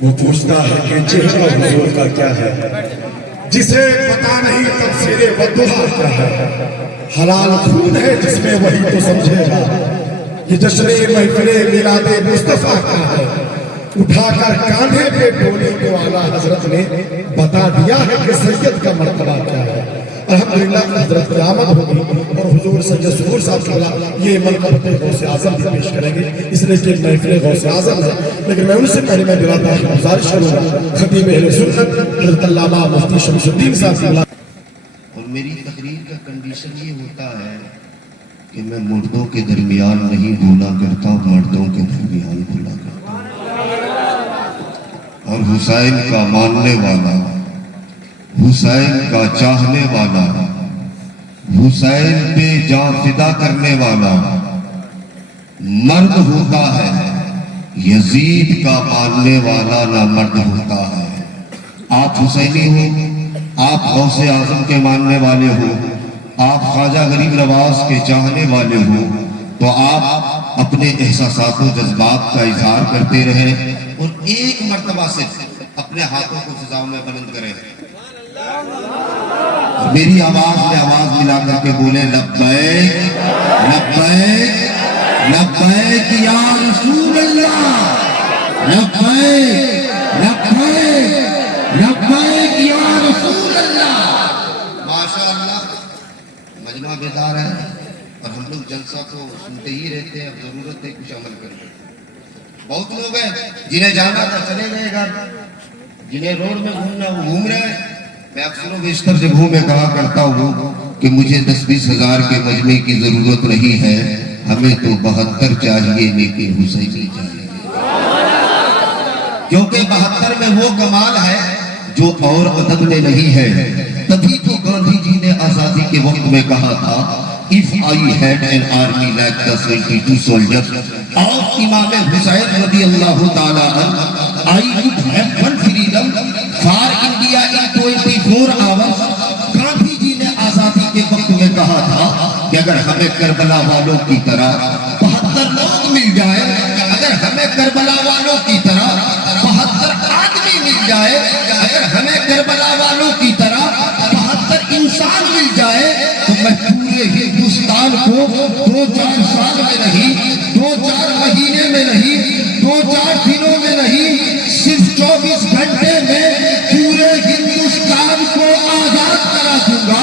وہ پوچھتا ہے کہ چہرہ حضور کا کیا ہے، جسے پتا نہیں تفسیر والدہا کیا ہے۔ حلال خون ہے جس میں وہی تو سمجھے گا، یہ جشن محفل میلاد مصطفیٰ کا ہے۔ اٹھا کر کاندھے پہ ڈولی کو اعلیٰ حضرت نے بتا دیا ہے کہ سید کا مرتبہ کیا ہے۔ الحمدللہ حضرت قیامت ہوگی اور حضور سید ظہور صاحب قبلہ یہ منقبت غوث اعظم بھی پیش کریں گے، اس لیے کہ محفل غوث اعظم ہے۔ لیکن میں ان سے پہلے میں بلا پاک گزارش کروں گا خطیب اہل سنت حضرت علامہ مفتی شمس الدین صاحب قبلہ۔ اور میری تقریر کا کنڈیشن یہ ہوتا ہے کہ میں مردوں کے درمیان نہیں بولا کرتا، مردوں کے درمیان بولا کرتا ہوں۔ اور حسین کا ماننے والا، حسین کا چاہنے والا، حسین پہ جان فدا کرنے والا مرد ہوتا ہے، یزید کا ماننے والا نامرد ہوتا ہے۔ آپ حسینی ہو، آپ غوث اعظم کے ماننے والے ہو، آپ خواجہ غریب نواز کے چاہنے والے ہو، تو آپ اپنے احساسات و جذبات کا اظہار کرتے رہیں اور ایک مرتبہ سے اپنے ہاتھوں کو فضاؤں میں بلند کریں اور میری آواز میں آواز ملا کر کے بولے لبیک لبیک لبیک یا رسول اللہ، لبیک لبیک لبیک یا رسول اللہ۔ ماشاءاللہ مجمع بیدار ہے اور ہم لوگ جلسہ تو سنتے ہی رہتے ہیں، اب ضرورت ہے کچھ عمل کرنے۔ بہت لوگ ہیں جنہیں جانا تھا چلے گئے گھر، جنہیں روڈ میں گھومنا وہ گھوم رہے ہیں۔ میں اکثر و بیشتر جگہوں میں کہا کرتا ہوں کہ مجھے 10-20 ہزار کے مجمع کی ضرورت نہیں ہے، ہمیں تو 72 چاہیے لیکن حسینی چاہیے، کیونکہ 72 میں وہ کمال ہے جو اور عدد میں نہیں ہے۔ تبھی تو گاندھی جی نے آزادی کے وقت میں کہا تھا if I had an army like the 72 soldiers of امام حسین رضی اللہ تعالیٰ عنہ I would have one freedom for India in 24 hours۔ Gandhi جی نے آزادی کے وقت میں کہا تھا کہ اگر ہمیں کربلا والوں کی طرح 72 لوگ مل جائے، اگر ہمیں کربلا والوں کی طرح 72 آدمی مل جائے، اگر ہمیں کربلا والوں کی طرح 72 انسان مل جائے، تو میں پورے ہندوستان کو 2-4 سال میں نہیں، 2-4 مہینے میں نہیں، 2-4 دنوں میں نہیں، صرف 24 گھنٹے میں پورے ہندوستان کو آزاد کرا دوں گا۔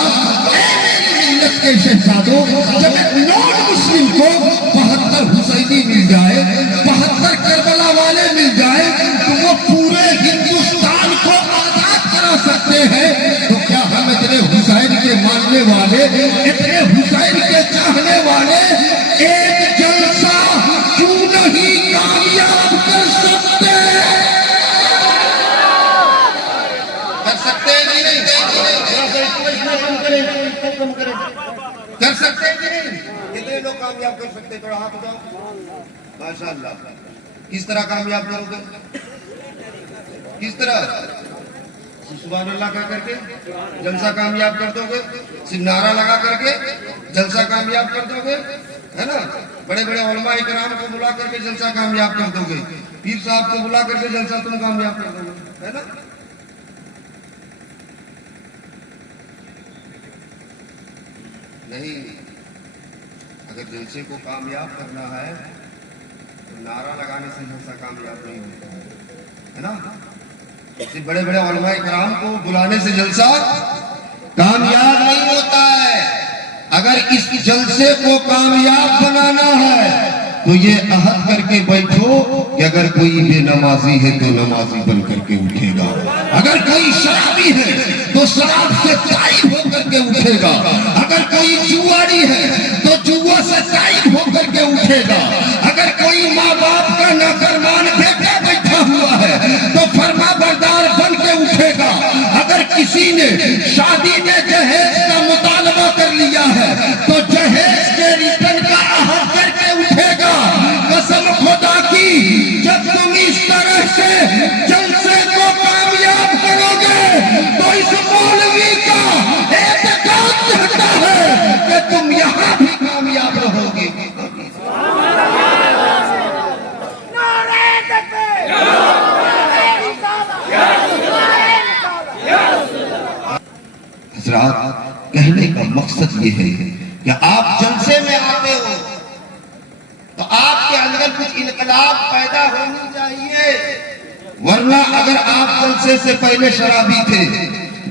اے میری ملت کے شہزادوں، جب ایک نان مسلم کو 72 حسینی مل جائے، 72 کربلا والے مل جائے، تو وہ پورے ہندوستان کو آزاد کرا سکتے ہیں۔ تو کیا ہم اتنے حسین کے ماننے والے، اتنے حسین کے چاہنے والے ایک جلسہ کیوں نہیں کامیاب کر سکتے؟ کر سکتے ہیں کہ نہیں؟ کر سکتے ہیں کہ نہیں؟ کتنے لوگ کامیاب کر سکتے؟ تھوڑا ہاتھ اٹھاؤ۔ ماشاءاللہ، کس طرح کامیاب کرو گے؟ کس طرح؟ سبحان اللہ کہہ کر کے جلسہ کامیاب کر دو گے، صرف نعرہ لگا کر کے جلسہ کامیاب کر دو گے، ہے نا؟ بڑے بڑے علماء اکرام کو بلا کر کے جلسہ کامیاب کر دو گے، پیر صاحب کو بلا کر کے جلسہ تم کامیاب کر دو گے، ہے نا؟ نہیں، اگر جلسے کو کامیاب کرنا ہے تو نعرہ لگانے سے جلسہ کامیاب نہیں ہوتا ہے نا؟ صرف بڑے بڑے علماء کرام کو بلانے سے جلسہ کامیاب نہیں ہوتا ہے۔ اگر اس جلسے کو کامیاب بنانا ہے تو یہ عہد کر کے بیٹھو کہ اگر کوئی بے نمازی ہے تو نمازی بن کر کے اٹھے گا، اگر کوئی شرابی ہے تو شراب سے تائب ہو کر کے اٹھے گا، اگر کوئی جواری ہے تو جوا سے تائب ہو کر کے اٹھے گا، اگر کوئی ماں باپ کا نافرمان بیٹا بیٹھا ہوا ہے تو فرما بردار بن کے اٹھے گا، اگر کسی نے شادی میں جہیز کا مطالبہ کر لیا ہے تو جہیز کے ریٹرن کا عہد کر کے اٹھے گا۔ قسم خدا کی، جب تم اس طرح سے جلسے کو کامیاب کرو گے تو اس مولوی کا اعتقاد کہتا ہے کہ تم یہاں بھی کامیاب رہو گے۔ نعرہ تکبیر! حضرات کہنے کا مقصد یہ ہے کہ آپ جلسے میں آتے ہو تو آپ کے اندر کچھ انقلاب پیدا ہونی چاہیے، ورنہ اگر آپ جلسے سے پہلے شرابی تھے،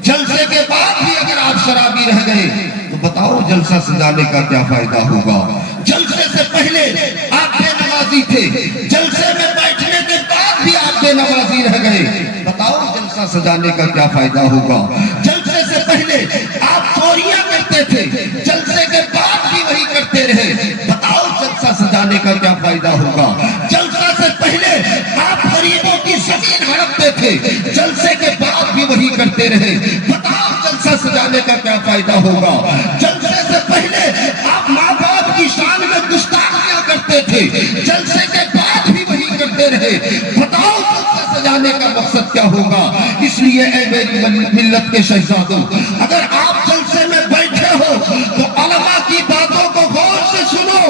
جلسے کے بعد بھی اگر آپ شرابی رہ گئے تو بتاؤ جلسہ سجانے کا کیا فائدہ ہوگا؟ جلسے سے پہلے آپ بے نمازی تھے، جلسے میں بیٹھنے کے بعد بھی آپ بے نمازی رہ گئے، بتاؤ جلسہ سجانے کا کیا فائدہ ہوگا؟ جلسے سے پہلے آپ چوریاں کرتے تھے، جلسے کے بعد بھی وہی کرتے رہے، بتاؤ جلسہ سجانے کا کیا فائدہ ہوگا؟ جلسہ سے پہلے آپ غریبوں کی زمین ہڑپتے تھے، جلسے کے بعد بھی وہی کرتے رہے، بتاؤ جلسہ سجانے کا کیا فائدہ ہوگا؟ جلسے سے پہلے آپ ماں باپ کی شان میں گستاخیاں کرتے تھے، جلسے کے بعد بھی وہی کرتے رہے، بتاؤ جلسہ سجانے کا مقصد کیا ہوگا؟ اس لیے اے میری ملت کے شہزادوں، اگر آپ جلسے میں بیٹھے ہو تو علماء کی باتوں کو غور سے سنو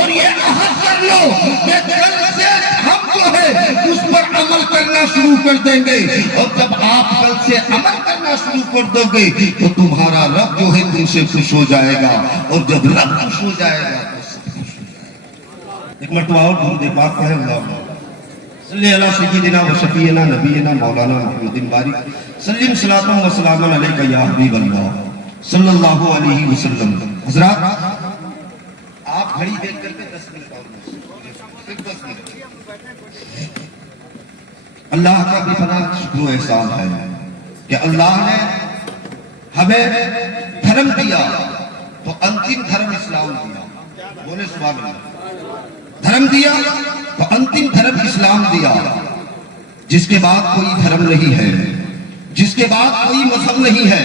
اور یہ عہد کر لو کہ کل سے ہم جو ہے اس پر عمل کرنا شروع کر دیں گے، اور جب آپ کل سے عمل کرنا شروع کر دو گے تو تمہارا رب جو ہے تم سے خوش ہو جائے گا، اور جب رب خوش ہو جائے گا تو سب خوش ہو جائے گا۔ ایک مرتبہ اور درود پاک پڑھیں اللہ صلی اللہ سیدنا و شفیعنا نبینا مولانا محمد بارک سلم صلاۃ و سلام علیکہ یا حبیب اللہ صلی اللہ علیہ وسلم۔ حضرات آپ گھڑی دیکھ کر کے 10 منٹ اور صرف 10 منٹ۔ اللہ کا بھی بنا شکر و احسان ہے کہ اللہ نے ہمیں دھرم دیا تو انتم دھرم اسلام دیا، بولے سبحان اللہ۔ دھرم دیا تو انتم دھرم اسلام دیا، جس کے بعد کوئی دھرم نہیں ہے، جس کے بعد کوئی مذہب نہیں ہے،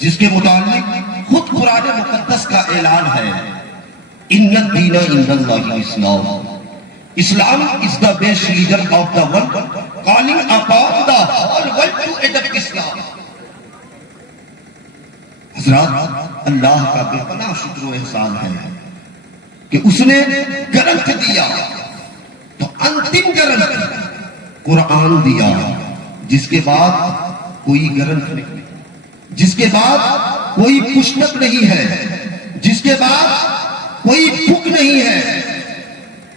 جس کے متعلق خود قرآن مقدس کا اعلان ہے، ان الدین عند اللہ الاسلام، Islam is the best leader of the world, calling upon the whole world to adopt Islam۔ حضرات اللہ کا بے پناہ شکر و احسان ہے کہ اس نے گرنتھ دیا تو انتم گرنتھ قرآن دیا، جس کے بعد کوئی گرنتھ نہیں، جس کے بعد کوئی پستک نہیں ہے، جس کے بعد کوئی بک نہیں ہے،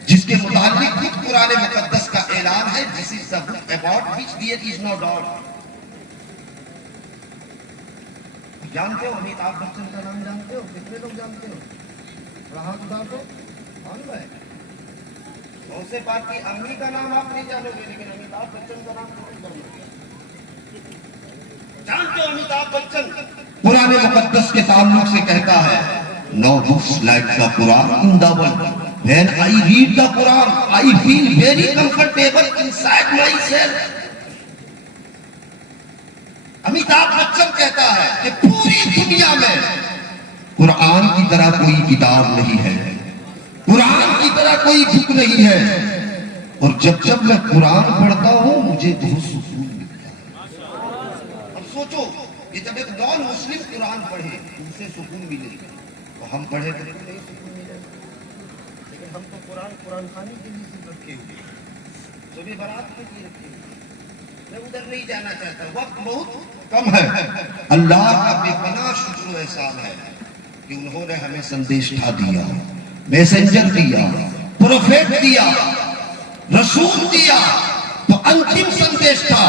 جس کے متعلق خود قرآن مقدس کا اعلان ہے، This is the book about which there is no doubt۔ جانتے ہو امیتابھ بچن کا نام جانتے ہو؟ کتنے لوگ جانتے ہو؟ ہاتھ اٹھا دو، کون ہے؟ غوث پاک کی امی کا نام آپ نہیں جانو گے، لیکن امیتابھ بچن کا نام ضرور جانو گے۔ جانتے ہو امیتابھ بچن قرآن مقدس کے تعلق سے کہتا ہے No books like the Quran in the world. When I read the Quran, I feel very comfortable inside myself۔ Amitabh Bachchan کہتا ہے کہ پوری دنیا میں قرآن کی طرح کوئی کتاب نہیں ہے، قرآن کی طرح کوئی بک نہیں ہے، اور جب جب میں قرآن پڑھتا ہوں مجھے بہت سکون ملتا ہے۔ اب سوچو کہ جب ایک نان مسلم قرآن پڑھے ان سے سکون ملے تو ہم پڑھے تو نہیں سکون ملے، لیکن ہم تو قرآن خانی کے لیے صرف رکھے ہوئے، سبھی برات کے لیے رکھے ہوئے۔ میں ادھر نہیں جانا چاہتا، وقت بہت کم ہے۔ اللہ کا بے پناہ شکر و احسان ہے کہ انہوں نے ہمیں سندیشہ دیا، میسنجر دیا، پروفیٹ دیا، رسول دیا، تو انتم سندیشہ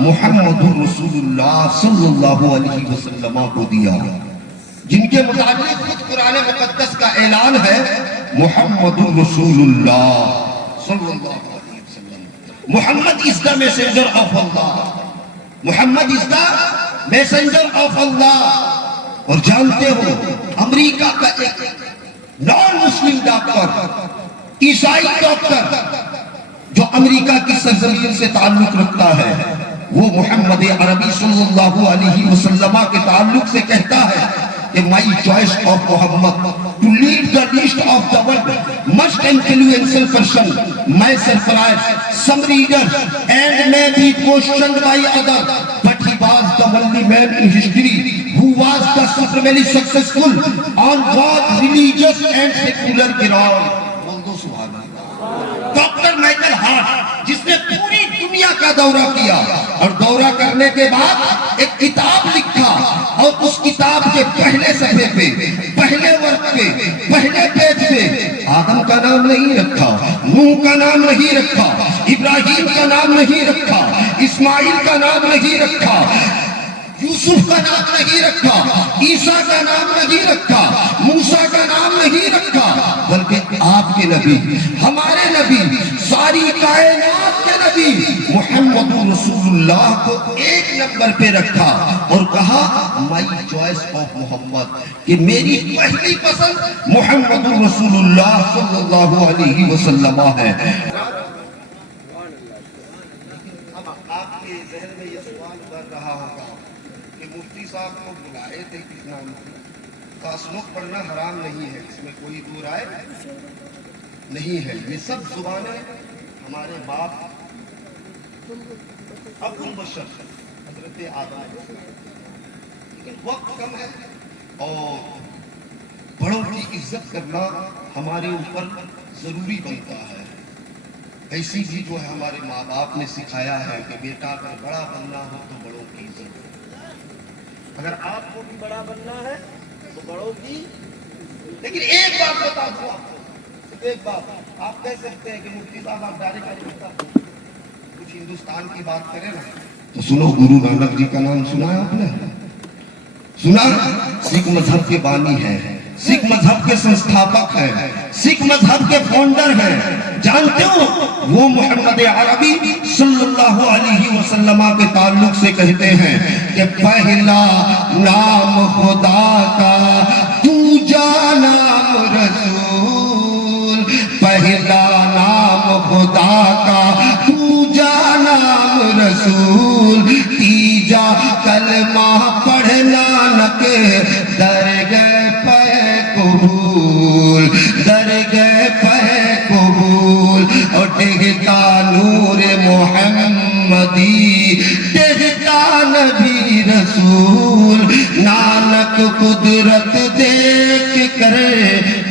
محمد رسول اللہ صلی اللہ علیہ وسلم کو دیا، جن کے متعلق خود قرآن مقدس کا اعلان ہے محمد رسول اللہ صلی اللہ علیہ وسلم۔ محمد is the messenger of Allah، Muhammad is the messenger of Allah۔ اور جانتے ہو امریکہ کا ایک نان مسلم ڈاکٹر، عیسائی ڈاکٹر جو امریکہ کی سرزمین سے تعلق رکھتا ہے، وہ محمد عربی صلی اللہ علیہ وسلم کے تعلق سے کہتا ہے کہ my choice of Muhammad to lead the least of the world most influential person may surprise some readers and may be questioned by others, but he was the only man in history who was the supremely successful on both religious and secular ground۔ بول دو سبحان اللہ۔ Doctor Michael Hart جس نے پوری دنیا کا دورہ کیا اور دورہ کرنے کے بعد ایک کتاب لکھا، اور اس کتاب کے پہلے صفحے پہ، پہلے ورق پہ، پہلے پیج پہ آدم کا نام نہیں رکھا، نوح کا نام نہیں رکھا، ابراہیم کا نام نہیں رکھا، اسماعیل کا نام نہیں رکھا، یوسف کا نام نہیں رکھا، عیسیٰ کا نام نہیں رکھا، موسیٰ کا نام نہیں رکھا، بلکہ آپ کے نبی، ہمارے نبی، ساری کائنات کے نبی محمد رسول اللہ کو ایک نمبر پہ رکھا اور کہا مائی چوائس آف محمد، کہ میری پہلی پسند محمد رسول اللہ صلی اللہ علیہ وسلم ہے۔ اب آپ کے ذہن میں یہ سوال کر رہا ہوگا کہ مفتی صاحب کو بلائے تھے کس نام سے؟ تاسلق پڑھنا حرام نہیں ہے، اس میں کوئی دو رائے نہیں ہے، یہ سب زبانیں ہمارے باپ ابو البشر حضرت آدم، لیکن وقت کم ہے اور بڑوں کی عزت کرنا ہمارے اوپر ضروری بنتا ہے۔ ایسی بھی جو ہے ہمارے ماں باپ نے سکھایا ہے کہ بیٹا اگر بڑا بننا ہو تو بڑوں کی عزت کرو، اگر آپ کو بھی بڑا بننا ہے تو بڑوں کی۔ لیکن ایک بات بتا دوں آپ کو، صرف ایک بات، آپ کہہ سکتے ہیں کہ مفتی صاحب آپ ڈائریکٹ بتا کچھ ہندوستان کی بات کریں نا تو سنو، گرو نانک جی کا نام سنا ہے آپ نے؟ سنا؟ سکھ مذہب کے بانی ہے، سکھ مذہب کے سنستھاپک ہیں، سکھ مذہب کے فاؤنڈر ہیں۔ جانتے ہو وہ محمد عربی صلی اللہ علیہ وسلم کے تعلق سے کہتے ہیں کہ پہلا نام خدا کا دوجا نام رسول، پہلا نام خدا کا دوجا نام رسول، تیجا کلمہ پڑھنا نہ کہ درگہ پہ قبول، درگہ پہ قبول، اور ڈگتا نور محمدی، ڈگتا نبی رسول، نانک قدرت دیکھ کر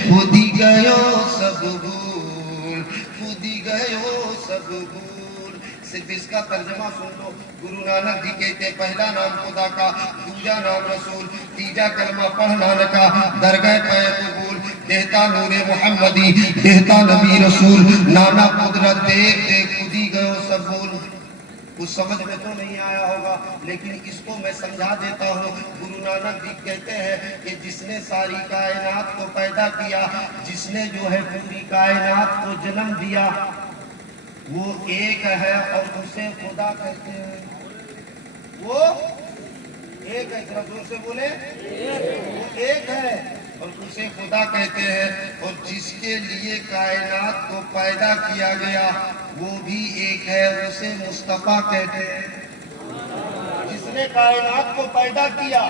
خود ہی گئو سب بھول، خود ہی گئو سب بھول۔ صرف اس کا ترجمہ سن لو، گرو نانک جی کہتے پہلا نام خدا کا دوجا نام رسول، تیجا کلمہ پڑھنا نہ کا درگاہ پہ قبول، دیتا نور محمدی، دیتا نبی رسول، نانا قدرت دیکھ دیکھ خود ہی گئو سب بھول۔ کچھ سمجھ میں تو نہیں آیا ہوگا، لیکن اس کو میں سمجھا دیتا ہوں۔ گرو نانک جی کہتے ہیں کہ جس نے ساری کائنات کو پیدا کیا، جس نے جو ہے پوری کائنات کو جنم دیا، وہ ایک ہے اور اسے خدا کہتے ہیں۔ وہ ایک ہے، ذرا زور سے بولے، وہ ایک ہے اور اسے خدا کہتے ہیں۔ اور جس کے لیے کائنات کو پیدا کیا گیا وہ بھی ایک ہے، اسے مصطفیٰ کہتے ہیں۔ جس نے کائنات کو پیدا کیا